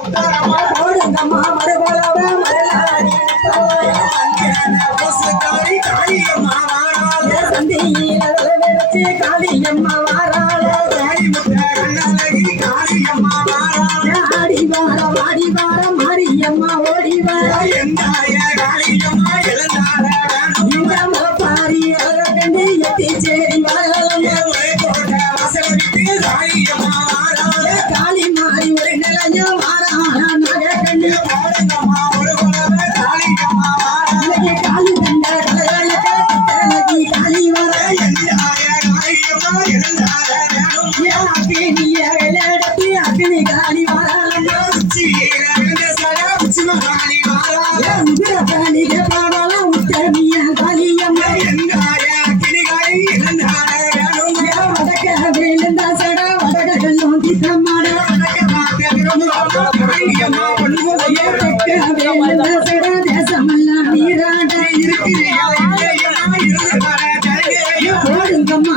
போடுங்கம்மா மறுபலவ மரளாடி சந்தியில விளைவிச்சு காளியம்மா வாராள ஆடி வார வாடி வார மாரியம்மா ஓடி வார இந்த சேரி வாழலாம் நிலையம் வாராள நகக்கண்டு இன்னைக்கு இருக்கிறேன் ஓடுங்கம்மா